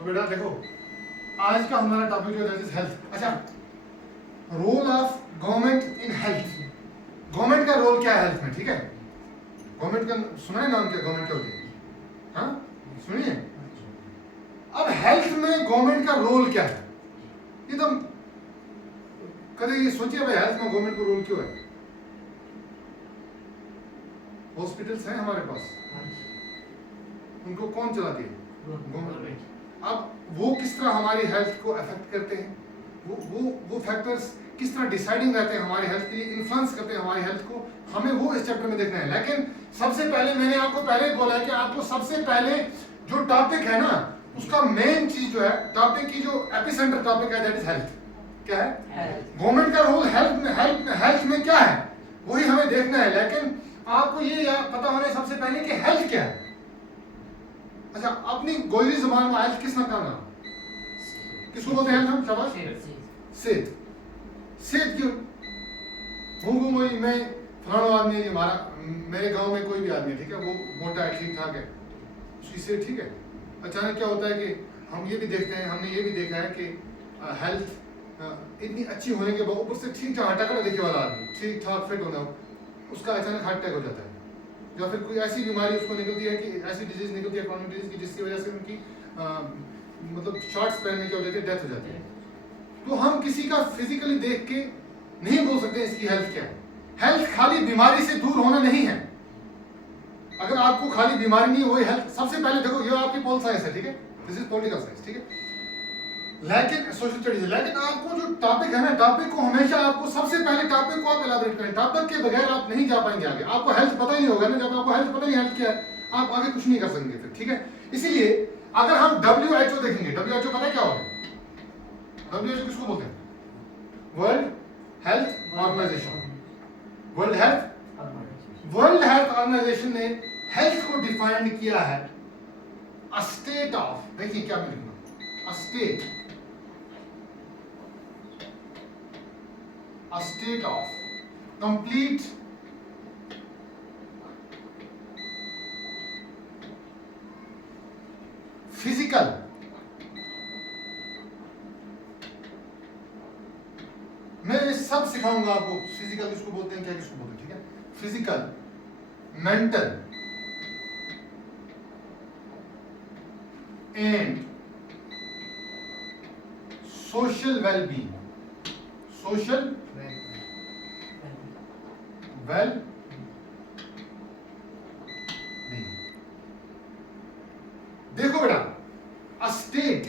तो बेटा देखो आज का हमारा टॉपिक जो है हेल्थ। अच्छा, role of government in health. Government का रोल क्या है हेल्थ में? ठीक है, गवर्नमेंट का सुना है नाम क्या? गवर्नमेंट क्या होती है? हाँ सुनिए। अब हेल्थ में गवर्नमेंट का रोल क्या है? ये तो कभी ये सोचिए भाई, हेल्थ में गवर्नमेंट का रोल क्यों है? हॉस्पिटल्स हैं हमारे पास, उनको कौन चलाती है? गवर्नमेंट। अब वो किस तरह हमारी हेल्थ को अफेक्ट करते हैं, वो फैक्टर्स किस तरह डिसाइडिंग रहते हैं हमारी हेल्थ के लिए, इन्फ्लुएंस करते हैं हमारी हेल्थ को, हमें वो इस चैप्टर में देखना है। लेकिन सबसे पहले मैंने आपको पहले बोला है कि आपको सबसे पहले जो टॉपिक है ना, उसका मेन चीज जो है, टॉपिक की जो एपिसेंटर टॉपिक है, दैट इज हेल्थ। क्या है? गवर्नमेंट का रोल हेल्थ में क्या है, वही हमें देखना है। लेकिन आपको ये पता होना है सबसे पहले कि हेल्थ क्या है। अच्छा, अपनी गोजरी जुबान में हेल्थ किस नाम का नाम, किसको बोलते हैं हम? शाबाश, सेहत। सेहत क्यों? मैं फलाना आदमी है, हमारा मेरे गांव में कोई भी आदमी है, ठीक है, वो मोटा है, ठीक ठाक है, उसकी सेहत ठीक है। अचानक क्या होता है कि हम ये भी देखते हैं, हमने ये भी देखा है कि हेल्थ इतनी अच्छी होने के बाद ऊपर से ठीक ठाक हटाकड़ा देखने वाला आदमी, ठीक ठाक फिट होना, उसका अचानक हार्ट अटैक हो जाता है, या फिर कोई ऐसी बीमारी उसको निकलती है कि ऐसी डिजीज निकलती है, क्रॉनिक डिजीज की, जिसकी वजह से उनकी मतलब शॉर्ट स्पैन में क्या हो जाती है, डेथ हो जाती है। तो हम किसी का फिजिकली देख के नहीं बोल सकते इसकी हेल्थ क्या है। हेल्थ खाली बीमारी से दूर होना नहीं है। अगर आपको खाली बीमारी नहीं हो हेल्थ, सबसे पहले देखो ये आपकी पोल साइंस है, ठीक है, दिस इज पॉलिटिकल साइंस, ठीक है, लेकिन सोशल स्टडीज है। लेकिन आपको जो टॉपिक है ना, टॉपिक को हमेशा आपको सबसे पहले टॉपिक को आप एलाबोरेट करें। टॉपिक के बगैर आप नहीं जा पाएंगे आगे। आपको हेल्थ पता ही नहीं होगा ना, जब आपको हेल्थ पता नहीं हेल्थ क्या है, आप आगे कुछ नहीं कर सकेंगे फिर, ठीक है। इसीलिए अगर हम WHO देखेंगे, WHO पता है क्या होगा? WHO किसको बोलते हैं? World health organization. World health organization ने हेल्थ को डिफाइन किया है अ स्टेट ऑफ, देखिए क्या मैं लिखूंगा, a state of complete physical मैं सब सिखाऊंगा आपको, फिजिकल किसको बोलते हैं, क्या किसको बोलते हैं, ठीक है। Physical, mental and social wellbeing, social well देखो बेटा, अ state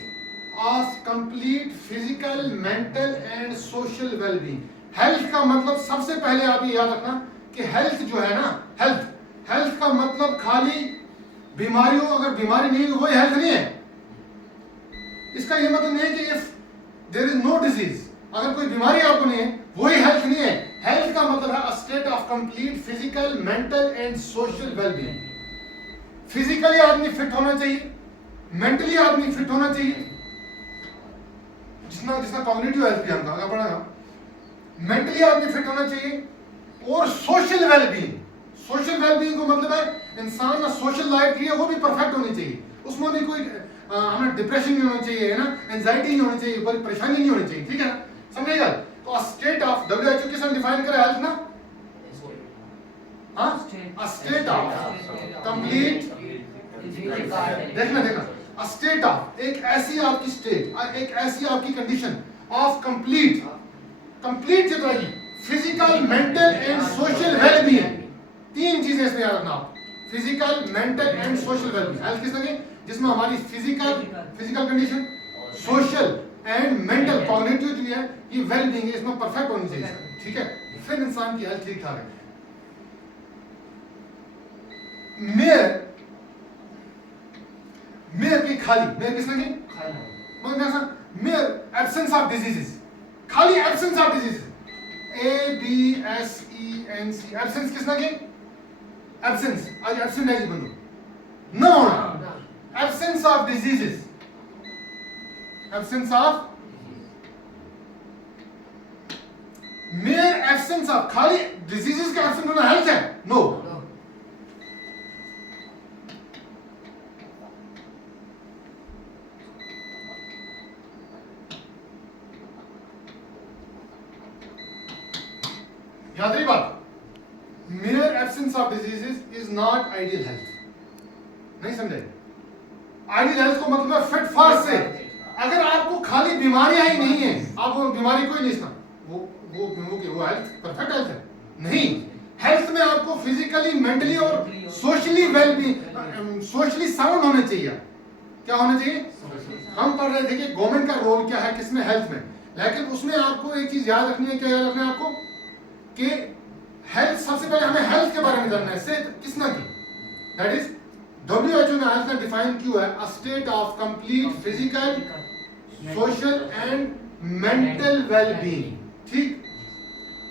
of complete physical, mental and social wellbeing. Health का मतलब सबसे पहले आप ये याद रखना कि हेल्थ जो है ना, हेल्थ का मतलब खाली बीमारियों, अगर बीमारी नहीं है वही हेल्थ नहीं है। इसका ये मतलब नहीं है कि if there is no disease, अगर कोई बीमारी आपको नहीं है वही हेल्थ नहीं है। हेल्थ का मतलब है a state of complete physical, mental and social wellbeing. Physically आदमी फिट होना चाहिए, मेंटली आदमी फिट होना चाहिए, जिसका कॉग्निटिव हेल्थ भी हम कहा पढ़ा, मेंटली आदमी फिट होना चाहिए, और सोशल वेलबींग। सोशल वेलबींग को मतलब है इंसान ना सोशल लाइफ की है वो भी परफेक्ट होनी चाहिए, उसमें भी कोई हमें डिप्रेशन नहीं होना चाहिए, है ना, एंजाइटी नहीं होनी चाहिए, कोई परेशानी नहीं होनी चाहिए, ठीक है ना, समझेगा। तो स्टेट ऑफ WHO किसने डिफाइन करा हेल्थ ना, हाँ, अ स्टेट ऑफ कंप्लीट, देखना अ स्टेट ऑफ, एक ऐसी आपकी स्टेट, एक ऐसी आपकी कंडीशन ऑफ कंप्लीट जितना ही physical, mental and social wellbeing. तीन चीजें इसमें याद रखना आप, physical, mental and social wellbeing. Health किस लगे, जिसमें हमारी physical condition, social and mental cognitive जो है ये वेलबींग है, इसमें परफेक्ट होनी चाहिए, ठीक है, फिर इंसान की हेल्थ ठीक ठाक है। मेयर की खाली, मेयर किसने की मेयर एब्सेंस ऑफ डिजीजेस, खाली absence of diseases, ABSENC, absence किसने की, एब्सेंस, आज एब्सेंट है जी बंदो, no absence of diseases, absence of mere absence of, खाली डिजीजेस का एब्सेंट होना हेल्थ है? नो। याद रही बात, mere absence of diseases is not ideal health. नहीं समझे? आइडियल हेल्थ को मतलब फिट फास्ट से, अगर आपको खाली बीमारियां ही नहीं है, आपको बीमारी कोई नहीं सुना, वो हेल्थ परफेक्ट हेल्थ है नहीं। हेल्थ में आपको फिजिकली, मेंटली और सोशली सोशली साउंड होना चाहिए। क्या होना चाहिए? हम पढ़ रहे थे कि गवर्नमेंट का रोल क्या है किसमें, हेल्थ में, लेकिन उसमें आपको एक चीज याद रखनी है। क्या याद रखना है आपको? कि हेल्थ, सबसे पहले हमें हेल्थ के बारे में जानना है। सेहत किसना की? दैट इज WHO ने हेल्थ का डिफाइन किया है a state of complete physical, social and mental wellbeing. ठीक,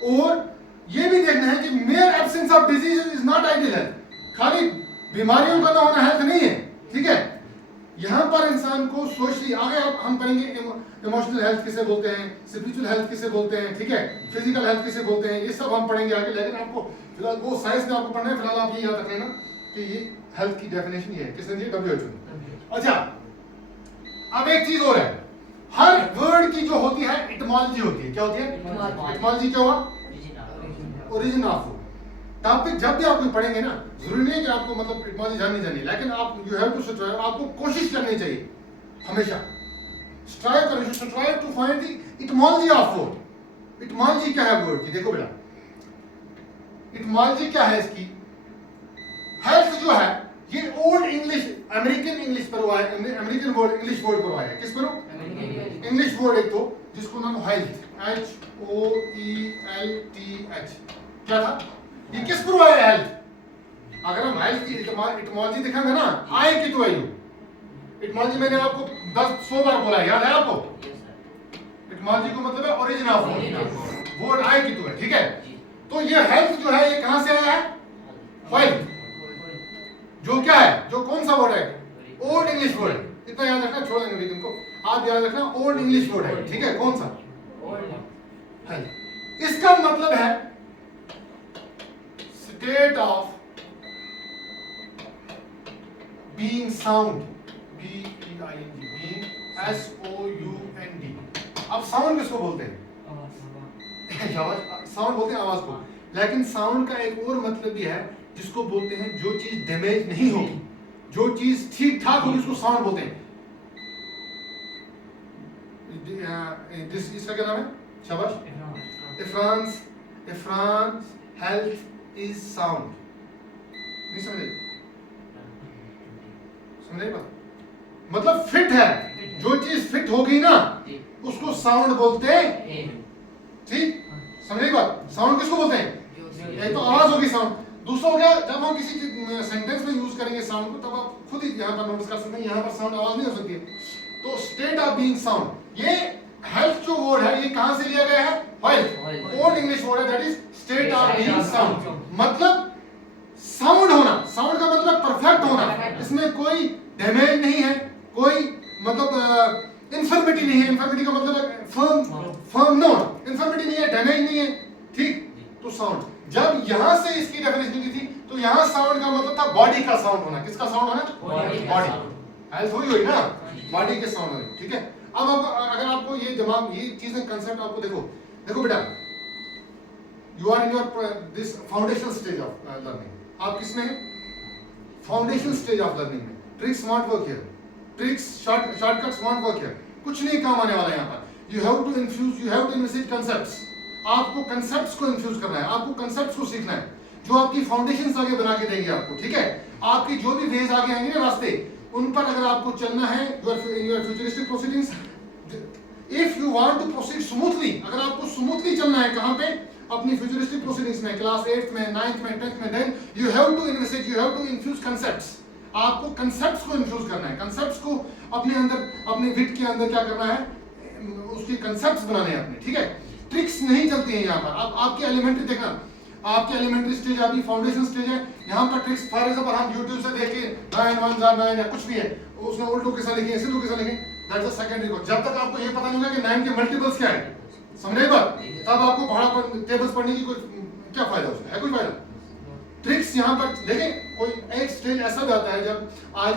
और ये भी देखना है कि mayor absence of disease is not ideal health. खाली बीमारियों का ना होना हेल्थ नहीं है। ठीक है, यहां पर इंसान को सोशली, आगे हम पढ़ेंगे इमोशनल हेल्थ किसे बोलते हैं, स्पिरिचुअल हेल्थ किसे बोलते हैं, ठीक है, फिजिकल हेल्थ किसे बोलते हैं, ये सब हम पढ़ेंगे आगे। लेकिन आपको फिलहाल वो साइंस में आपको पढ़ना है, फिलहाल आप ये याद रख लेना कि ये हेल्थ की डेफिनेशन ये है। किसने दी? WHO ने। अच्छा, अब एक चीज और है, हर वर्ड की जो होती है इटमोलॉजी होती है। क्या होती है? इटमोलॉजी क्या हुआ? Origin of word. टॉपिक जब भी आप कोई पढ़ेंगे ना, जरूरी नहीं है कि आपको मतलब इटमोलॉजी जाननी चाहिए, लेकिन आप यू हैव टू स्ट्राइव, आपको कोशिश करनी चाहिए हमेशा, स्ट्राइव करो, strive to find the etymology of word. Etymology क्या है वर्ड की? देखो बेटा, इटमोलॉजी क्या है इसकी? हेल्थ जो है ये ओल्ड इंग्लिश, अमेरिकन इंग्लिश पर हुआ है, अमेरिकन वर्ड, इंग्लिश वर्ड पर हुआ है। किस पर? इंग्लिश वर्ड एक तो जिसको नाम हेल्थ, HOELTH। क्या था ये? किस पर हुआ है हेल्थ? अगर हम हेल्थ की इटमोलॉजी दिखाएंगे ना, आई की तो यू इटमोलॉजी मैंने आपको 10-100 बार बोला है, याद है आपको? इटमोलॉजी को मतलब है ओरिजिन ऑफ वर्ड, आई की तो है। ठीक है, तो ये हेल्थ जो है ये कहां से आया है? हेल्थ जो क्या है, जो कौन सा वर्ड है? Old English word. इतना याद रखना, छोड़ देंगे वीडियो को, आप याद रखना ओल्ड इंग्लिश वर्ड है। ठीक है, कौन सा? हेल्थ। इसका मतलब है state of being sound, BEING, SOUND। अब साउंड किसको बोलते हैं? साउंड बोलते हैं आवाज को, लेकिन साउंड का एक और मतलब भी है जिसको बोलते हैं जो चीज डैमेज नहीं होगी, जो चीज ठीक ठाक होगी, उसको साउंड बोलते हैं। इसका क्या नाम है? शाबाश। इफ्रांस हेल्थ इज साउंड। नहीं समझे? समझे बात? मतलब फिट है, जो चीज फिट होगी ना उसको साउंड बोलते हैं। ठीक, समझे बात? साउंड किसको बोलते हैं? एक तो आवाज होगी साउंड, दूसरा हो गया जब हम किसी सेंटेंस में यूज करेंगे साउंड को, तब आप खुद ही यहाँ पर नोटिस कर सकते हैं, यहाँ पर साउंड आवाज नहीं हो सकती है। तो स्टेट ऑफ बीइंग साउंड, ये हेल्थ जो वर्ड है ये कहां से लिया गया है? हेल्थ, ओल्ड इंग्लिश वर्ड है, that is state of being sound. मतलब साउंड होना, साउंड का मतलब परफेक्ट होना, इसमें कोई डैमेज नहीं है, कोई मतलब इन्फर्मिटी नहीं है। इन्फर्मिटी का मतलब फर्म नो, इन्फर्मिटी नहीं है, डैमेज नहीं है। ठीक, तो साउंड जब यहां से इसकी डेफिनेशन की थी तो यहां साउंड का मतलब था बॉडी का साउंड होना। किसका साउंड होना? बॉडी। हेल्थ हुई ना, बॉडी के साउंड होने। ठीक है, अब अगर आपको ये दिमाग, ये चीजें कंसेप्ट आपको देखो बेटा, you are in your this foundation stage of learning. आप किसमें हैं? फाउंडेशन स्टेज ऑफ लर्निंग में। Tricks smart work here, tricks shortcut smart work here, कुछ नहीं काम आने वाला है यहाँ पर। You have to infuse, you have to investigate concepts. आपको कांसेप्ट्स को इन्फ्यूज करना है, आपको कांसेप्ट्स को सीखना है जो आपकी फाउंडेशंस आगे बना के देंगे आपको। ठीक है, आपकी जो भी वेज आगे आएंगे ना रास्ते, उन पर अगर आपको चलना है your futuristic proceedings, if you want to proceed smoothly, अगर आपको स्मूथली चलना है कहां पे? अपनी फ्यूचरिस्टिक प्रोसीडिंग्स में, क्लास 8th में, 9th में, 10th में, then you have to investigate, you have to infuse concepts. आपको कांसेप्ट्स को इन्फ्यूज करना है, कांसेप्ट्स को अपने अंदर, अपने विट के अंदर क्या करना है, उसके कांसेप्ट्स बनाने हैं अपने। ठीक है, ट्रिक्स नहीं चलती हैं यहाँ पर। अब आपके एलिमेंट्री देखना, आपके एलिमेंट्री स्टेज अभी फाउंडेशन स्टेज है, यहाँ पर ट्रिक्स फॉर एग्जांपल हम YouTube से देख के 9 1 9 या कुछ भी है उसमें उल्टू के साथ लिखें, सीधू के साथ लिखें, दैट्स अ सेकेंडरी कोड। जब तक आपको ये पता नहीं होगा कि 9 के मल्टीपल्स क्या है, समझे बात, तब आपको पढ़ा टेबल्स पढ़ने की कोई क्या फायदा उसमें है? कोई फायदा? ट्रिक्स यहाँ पर देखें, कोई एक स्टेज ऐसा भी आता है जब आज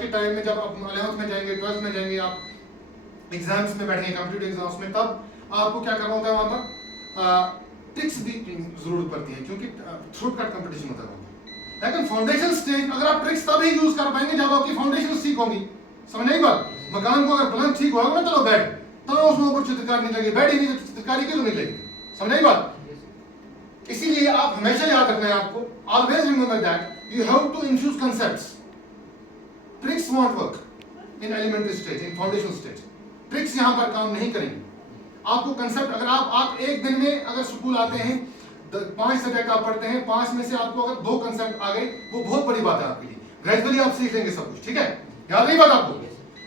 के टाइम में जब आप 11th में जाएंगे, 12th में जाएंगे, आप एग्जाम्स में बैठेंगे, कंप्यूटर एग्जाम्स में, तब आपको क्या करना होता है वहां पर? ट्रिक्स भी जरूरत पड़ती है क्योंकि थ्रोट कट कंपटीशन होता है। लेकिन फाउंडेशन स्टेज अगर आप ट्रिक्स तभी यूज कर पाएंगे जब आपकी फाउंडेशन ठीक होगी। समझ नहीं बात? मकान को अगर प्लान ठीक होगा ना, चलो बैठ तब उसमें ऊपर चित्रकारी नहीं लगी, बैठ ही नहीं तो चित्रकारी क्यों नहीं लगेगी? समझ नहीं बात? इसीलिए आप हमेशा याद रखना है आपको, always remember that you have to infuse concepts. Tricks won't work in elementary stage, in foundation stage. Tricks यहाँ पर काम नहीं करेंगे। आपको कंसेप्ट, अगर आप एक दिन में अगर स्कूल आते हैं 5 सब्जेक्ट आप पढ़ते हैं, 5 में से आपको अगर 2 कंसेप्ट आ गए वो बहुत बड़ी बात है आपके लिए। ग्रेजुअली आप सीख लेंगे सब कुछ, ठीक है? याद नहीं बात आपको?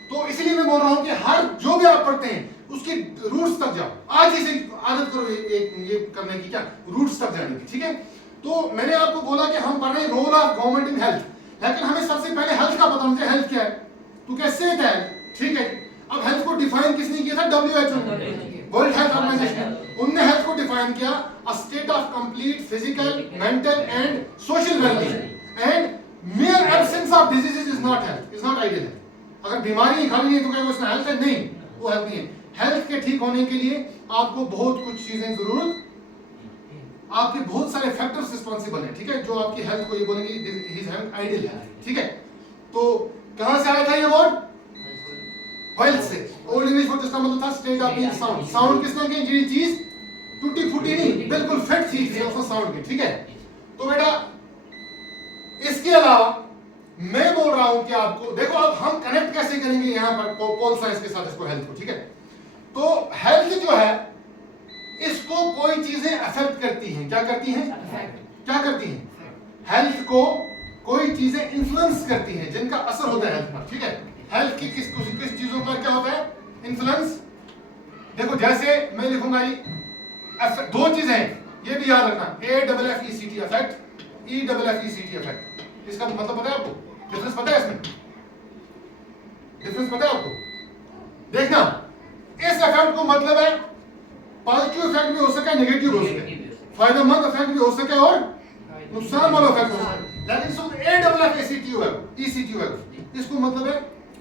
तो इसलिए मैं बोल रहा हूं कि हर जो भी आप पढ़ते हैं उसके रूट्स तक जाओ। आज ही से आदत करो ये करने की, क्या रूट्स तक जाने की, ठीक है? तो मैंने आपको बोला कि हम पढ़ रहे हैं role of government in health, लेकिन हमें सबसे पहले हेल्थ का पता होना चाहिए। हेल्थ क्या है? तो कैसे है, ठीक है? अब हेल्थ को डिफाइन किसने किया था? WHO, world health organization. उनने हेल्थ को डिफाइन किया a state of complete physical, mental and social wellbeing and mere absence of diseases is not health, is not ideal health. अगर बीमारी खाली नहीं है तो क्या वो हेल्थ है? नहीं, वो हेल्थ नहीं है। हेल्थ के ठीक होने के लिए आपको बहुत कुछ चीजें जरूरत, आपके बहुत सारे फैक्टर्स रिस्पॉन्सिबल हैं, ठीक है? जो आपकी हेल्थ को ये बोलेंगे ही इज आइडियल हेल्थ, ठीक है? तो कहां से आया था ये वर्ड? हेल्थ से। ओल्ड इंग्लिश वर्ड इसका मतलब था state of being sound. Sound किसने की? जी चीज टूटी फूटी नहीं, बिल्कुल फिट चीज है उसका साउंड की, ठीक है? तो बेटा इसके अलावा मैं बोल रहा हूं कि आपको देखो, अब हम कनेक्ट कैसे करेंगे यहां पर पोल साइंस के साथ इसको, हेल्थ को, ठीक है? तो हेल्थ जो है इसको कोई चीजें अफेक्ट करती हैं। क्या करती हैं? क्या करती हैं? हेल्थ को कोई चीजें इन्फ्लुएंस करती हैं जिनका असर होता है हेल्थ पर, ठीक है? हेल्थ की किस चीजों पर क्या होता है? इन्फ्लुएंस। देखो जैसे मैं लिखूंगा ये 2 चीजें हैं, ये भी याद रखना, AFFECT इफेक्ट, EFFECT इफेक्ट। इसका मतलब पता है आपको? डिफरेंस पता है इसमें? डिफरेंस पता है आपको? देखना, इस इफेक्ट को मतलब है पॉजिटिव इफेक्ट भी हो सके, नेगेटिव हो सके, फायदेमंद इफेक्ट भी हो सके और नुकसान वाला इफेक्ट हो सके। लेकिन इसको AFFECT है, ECT है, इसको मतलब है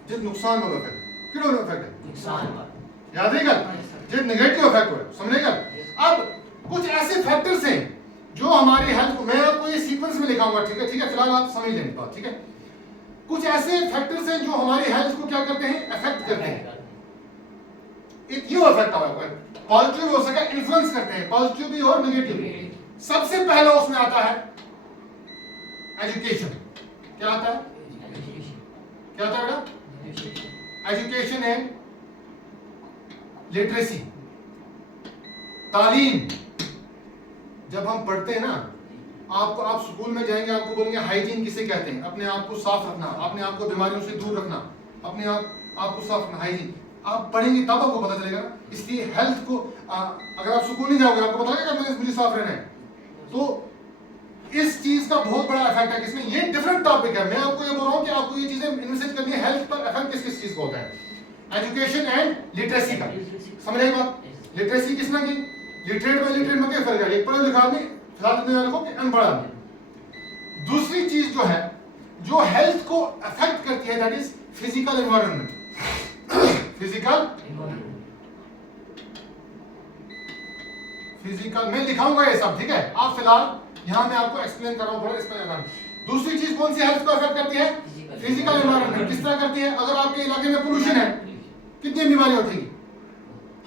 जो नुकसान वाला इफेक्ट। किड़ो इफेक्ट है? नुकसान वाला। याद रहेगा? जो नेगेटिव इफेक्ट है, समझेगा? अब कुछ ऐसे फैक्टर्स हैं जो हमारी हेल्थ को, मैं आपको ये सीक्वेंस में लिखाऊंगा, ठीक है? ठीक है, फिलहाल आप समझ लेंगे बात, ठीक है? कुछ ऐसे फैक्टर्स हैं जो हमारी हेल्थ को क्या करते हैं? अफेक्ट करते हैं। क्यों अफेक्ट होगा? पॉजिटिव हो सके, इन्फ्लुएंस करते हैं, पॉजिटिव भी और नेगेटिव भी। सबसे पहले उसमें आता है एजुकेशन। क्या आता है? क्या आता है बेटा? एजुकेशन है, लिटरेसी, तालीम। जब हम पढ़ते हैं ना, आपको, आप स्कूल में जाएंगे, आपको बोलेंगे हाइजीन किसे कहते हैं? अपने आप को साफ रखना, अपने आप को बीमारियों से दूर रखना, अपने आपको साफ रखना, हाइजीन। आप पढ़ेंगे तब आपको पता चलेगा ना। इसलिए हेल्थ को अगर आप स्कूल नहीं जाओगे आपको पता लगेगा मुझे साफ रहना है। तो इस चीज का बहुत बड़ा इफेक्ट है किसमें? ये डिफरेंट टॉपिक है, मैं आपको ये बोल रहा हूँ कि आपको ये चीजें इन्वेस्टिगेट करनी है। हेल्थ पर इफेक्ट किस किस चीज का होता है? एजुकेशन एंड लिटरेसी का। समझ आई बात? लिटरेसी किसने की? लिटरेट में क्या फर्क है? एक पढ़े लिखा आदमी, फिलहाल इतना रखो कि अनपढ़ आदमी। दूसरी चीज जो है जो हेल्थ को अफेक्ट करती है, that is physical environment. Physical मैं लिखाऊंगा ये सब, ठीक है? आप फिलहाल यहां मैं आपको एक्सप्लेन कर रहा हूं, थोड़ा इसमें ध्यान। दूसरी चीज कौन सी हेल्थ को अफेक्ट करती है? Physical environment. किस तरह करती है? अगर आपके इलाके में पोल्यूशन है, कितनी बीमारियां उठेगी?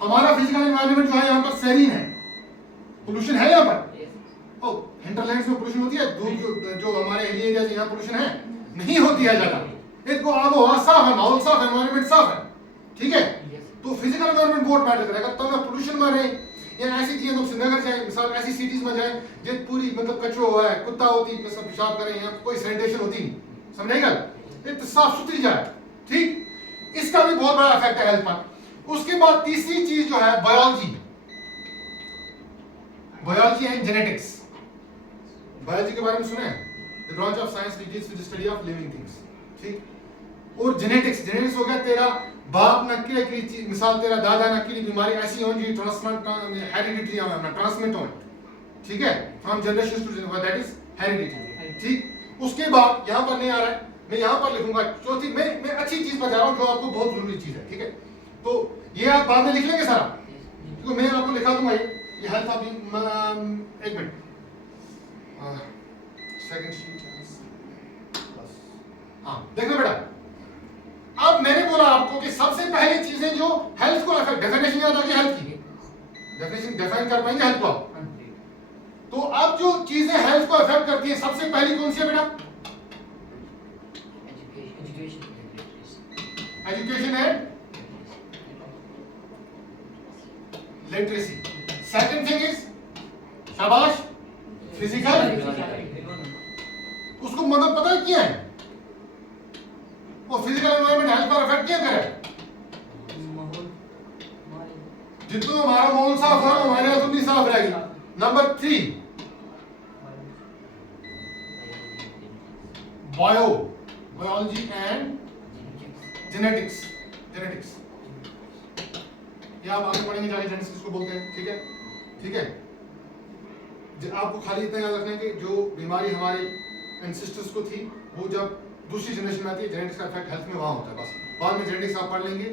हमारा फिजिकल एनवायरनमेंट जो है यहाँ पर सेरीन है, पोल्यूशन है यहाँ पर। ओ, हिंटरलैंड्स में पोल्यूशन होती है? दूर जो हमारे हिली एरिया यहाँ पोल्यूशन है नहीं होती है ज्यादा। इनको आबोहवा साफ है, माहौल साफ है, एनवायरनमेंट साफ है, ठीक है? तो फिजिकल एनवायरनमेंट बहुत मैटर करेगा। तो मैं पोल्यूशन में रहे या ऐसी चीजें, लोग श्रीनगर जाए मिसाल, ऐसी सिटीज में जाए जो पूरी मतलब कचरा हुआ है, कुत्ता होती है, सब पेशाब करें, यहाँ कोई सैनिटेशन होती नहीं, समझेगा? ये साफ सुथरी जाए, ठीक? इसका भी बहुत बड़ा इफेक्ट है हेल्थ पर। उसके बाद तीसरी चीज जो है biology. Biology and genetics. Biology के बारे में सुना है? The branch of science deals with the study of living things, ठीक? और जेनेटिक्स, जेनेटिक्स हो गया तेरा बाप ना की चीज, मिसाल तेरा दादा ना की बीमारी ऐसी हो जी हेरिडिटरी ट्रांसमिट हो, ठीक है? From generation to generation, that is hereditary, ठीक? उसके बाद यहां पर नहीं आ रहा है, मैं यहां पर लिखूंगा चौथी। मैं अच्छी चीज बता रहा हूं जो आपको बहुत जरूरी चीज है, ठीक है? तो ये आप बाद में लिख लेंगे सारा, क्योंकि मैं आपको लिखा दूंगा ये। ये हेल्थ अभी एक मिनट सेकंड शीट बस। हाँ देखो बेटा, अब मैंने बोला आपको कि सबसे पहली चीजें जो हेल्थ को अफेक्ट, डेफिनेशन याद आ गई हेल्थ की, डेफिनेशन डिफाइन कर पाएंगे हेल्थ को। तो अब जो चीजें हेल्थ को अफेक्ट करती है सबसे पहली कौन सी है बेटा? Education and literacy. Second thing is शाबाश फिजिकल, उसको मतलब पता है क्या है वो फिजिकल एनवायरनमेंट हेल्थ पर अफेक्ट क्या करे? जितना हमारा माहौल साफ है हमारी हेल्थ उतनी साफ रहेगी। Number 3 biology and genetics. ये आप आगे पढ़ेंगे जाके जेनेटिक्स किसको बोलते हैं, ठीक है ठीक है। आपको खाली इतना याद रखना है कि जो बीमारी हमारे एंसेस्टर्स को थी वो जब दूसरी जनरेशन में आती है जेनेटिक्स का इफेक्ट हेल्थ में वहां होता है बस। बाद में जेनेटिक्स आप पढ़ लेंगे,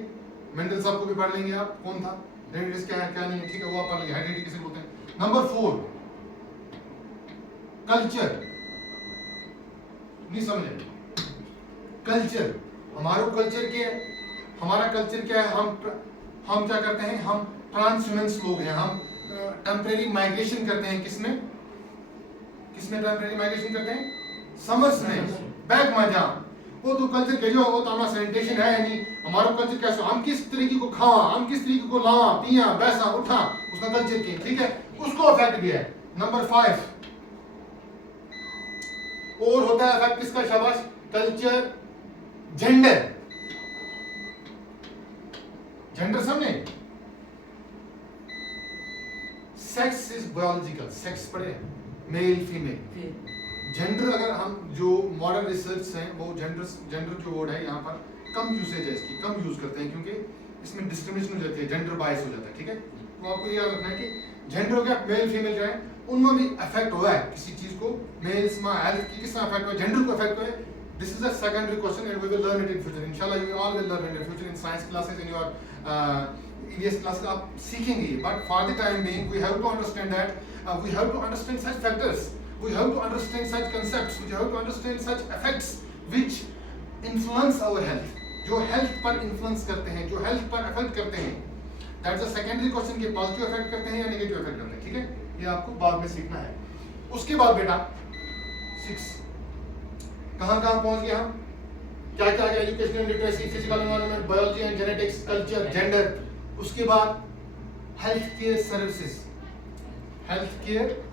मेंडल साहब को भी पढ़ लेंगे आप, कौन था जेनेटिक्स क्या है क्या नहीं है, ठीक है वो आप पढ़ लेंगे, हेरिडिटी किसे बोलते हैं। नंबर 4 कल्चर, नहीं समझे कल्चर, हमारा कल्चर क्या है? हमारा कल्चर क्या है? हम क्या करते हैं, हम ट्रांसह्यूमेंस लोग हैं, हम टेम्परेरी माइग्रेशन करते हैं। किसमें टेम्परेरी माइग्रेशन करते हैं? समर्स में, बैक में जा वो तो कल्चर के जो वो तो हमारा सैनिटेशन है नहीं। हमारा कल्चर कैसे, हम किस तरीके को खावा, हम किस तरीके को लावा पिया बैसा उठा, उसका कल्चर की, ठीक है उसको अफेक्ट भी है। नंबर 5 और होता है अफेक्ट किसका? शाबाश कल्चर, जेंडर। जेंडर समझे? सेक्स इज बायोलॉजिकल, सेक्स पढ़े मेल फीमेल। जेंडर अगर हम जो मॉडर्न रिसर्च हैं वो जेंडर जो वर्ड है यहाँ पर कम यूसेज है, इसकी कम यूज करते हैं क्योंकि इसमें डिस्क्रिमिनेशन हो जाती है, जेंडर बायस हो जाता है, ठीक है। तो आपको ये याद रखना है कि जेंडर हो गया, मेल फीमेल जो है उनमें भी अफेक्ट हुआ है किसी चीज को, मेल्स में हेल्थ की किस तरह अफेक्ट हुआ है, जेंडर को अफेक्ट हुआ है। This is a secondary question and we will learn it in future इंशाल्लाह। You all will learn in future in science classes, in your EVS classes आप सीखेंगे। But for the time being we have to understand that we have to understand such factors, we have to understand such concepts, we have to understand such effects which influence our health, जो health पर influence करते हैं, जो health पर affect करते हैं। That's the secondary question कि positive affect करते हैं या negative affect करते हैं, ठीक है ये आपको बाद में सीखना है। उसके बाद बेटा 6 कहाँ पहुंच गया हम, क्या क्या गया? Education and literacy, physical environment, biology and genetics, culture, gender. उसके बाद health care services, health care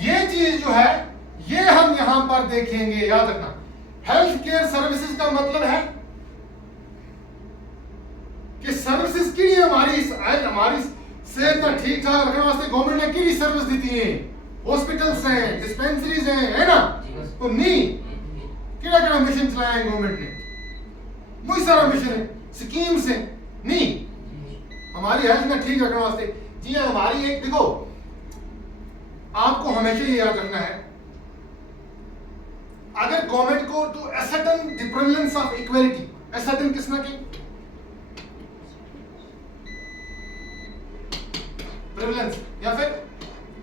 ये चीज जो है ये हम यहां पर देखेंगे, याद रखना। हेल्थ केयर सर्विसेज का मतलब है कि सर्विसेज की हमारी सेहत का ठीक ठाक रखने वास्ते गवर्नमेंट ने की सर्विस दी है, हॉस्पिटल्स हैं, डिस्पेंसरीज हैं, है ना। तो नहीं केड़ा मिशन चलाया है गवर्नमेंट ने, बहुत सारा मिशन है, स्कीम्स है, नहीं हमारी हेल्थ में ठीक रखने वास्ते। जी हाँ, हमारी एक देखो आपको हमेशा ये याद रखना है, अगर गवर्नमेंट को to ascertain the prevalence of equality, ascertain किसना की prevalence या फिर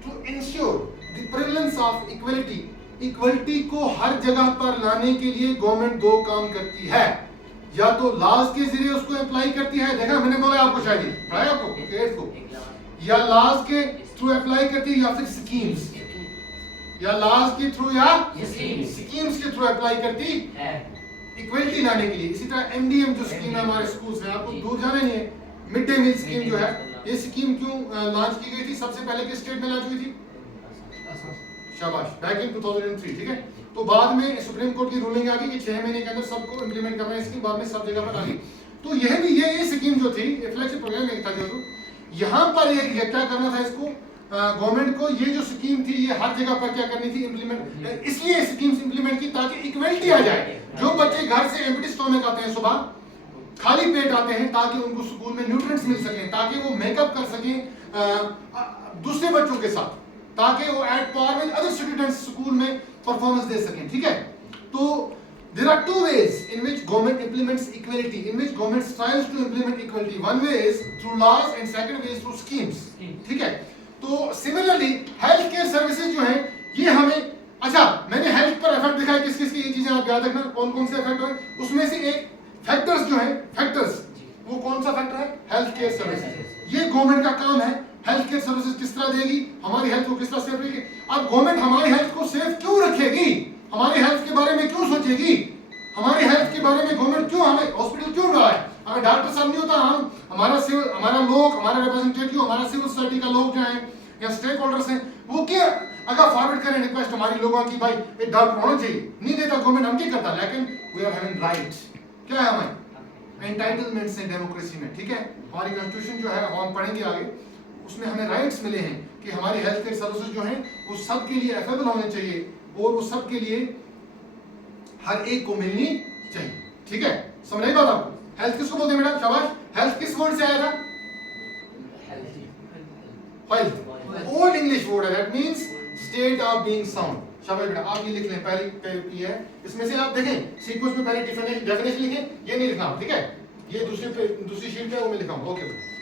to ensure the prevalence of equality, equality को हर जगह पर लाने के लिए गवर्नमेंट 2 काम करती है, या तो लॉज के जरिए उसको अप्लाई करती है, देखा मैंने बोला आपको शायद पढ़ाया आपको केस को, या लॉज के थ्रू अप्लाई करती है, या फिर स्कीम्स, या लॉज के थ्रू या स्कीम्स के थ्रू अप्लाई करती है इक्वलिटी लाने के लिए। इसी तरह एमडीएम जो स्कीम है हमारे स्कूल्स में, आपको दूर जाना नहीं है, मिड डे मील स्कीम जो है, ये स्कीम क्यों लॉन्च की गई थी? सबसे पहले किस स्टेट में लॉन्च हुई थी? शाबाश, बैक इन 2003, ठीक है। तो बाद में सुप्रीम कोर्ट की रूलिंग आ गई कि 6 महीने के अंदर सबको इंप्लीमेंट करना है स्कीम, बाद में सब जगह पर आ गई। तो यह भी ये स्कीम जो थी फ्लैगशिप प्रोग्राम एक था जो यहाँ पर ये क्या करना था इसको गवर्नमेंट को, ये जो स्कीम थी ये हर जगह पर क्या करनी थी? इंप्लीमेंट। इसलिए स्कीम्स इंप्लीमेंट की ताकि इक्वलिटी आ जाए। जो बच्चे घर से एम्प्टी स्टोमक आते हैं, सुबह खाली पेट आते हैं, ताकि उनको स्कूल में न्यूट्रिएंट्स मिल सकें, ताकि वो मेकअप कर सकें दूसरे बच्चों के साथ, ताकि वो at par with other students school में परफॉर्मेंस दे सकें, ठीक है। तो there are two ways in which government implements equality, in which government tries to implement equality. One way is through laws and second way is through schemes. ठीक है? तो similarly health care services जो हैं ये हमें, अच्छा मैंने health पर इफेक्ट दिखाया किस किस की, ये चीजें आप याद रखना कौन कौन से इफेक्ट हुए, उसमें से एक फैक्टर्स जो हैं फैक्टर्स, वो कौन सा फैक्टर है, हेल्थ केयर सर्विसेज। ये गवर्नमेंट का काम है, हेल्थ केयर सर्विसेज किस तरह देगी, हमारी हेल्थ को किस तरह सेफ रखेगी। अब गवर्नमेंट हमारी हेल्थ को सेफ क्यों रखेगी, हमारी हेल्थ के बारे में क्यों सोचेगी, हमारी हेल्थ के बारे में गवर्नमेंट क्यों हमें हॉस्पिटल क्यों रहा है। अगर डॉक्टर साहब नहीं होता, हम हमारा लोग, हमारा रिप्रेजेंटेटिव, हमारा सिविल सोसाइटी का लोग जो है या स्टेक होल्डर्स हैं, वो क्या अगर फॉरवर्ड करें रिक्वेस्ट हमारी लोगों की, भाई एक डॉक्टर होना चाहिए, नहीं देता गवर्नमेंट, हम क्या करता, लेकिन वी आर हैविंग राइट्स, क्या है हमें एंटाइटलमेंट्स हैं डेमोक्रेसी में, ठीक है। हमारी कॉन्स्टिट्यूशन जो है हम पढ़ेंगे आगे, उसमें हमें राइट्स मिले हैं कि हमारी हेल्थ केयर सर्विसेज जो हैं वो सबके लिए अफेबल होने चाहिए और वो सबके लिए हर एक को मिलनी चाहिए, ठीक है। समझ आई बात आपको। हेल्थ किसको बोलते हैं बेटा, शाबाश। हेल्थ किस वर्ड से आया था, हेल्थ, ओल्ड इंग्लिश वर्ड है, that means state of being sound. शाबाश बेटा, आप ये लिख लें, पहली है इसमें से, आप देखें सीक्वेंस में पहले डेफिनेशन लिखें, ये नहीं लिखना, ठीक है, ये दूसरी शीट पे वो मैं लिखाऊंगा, ओके।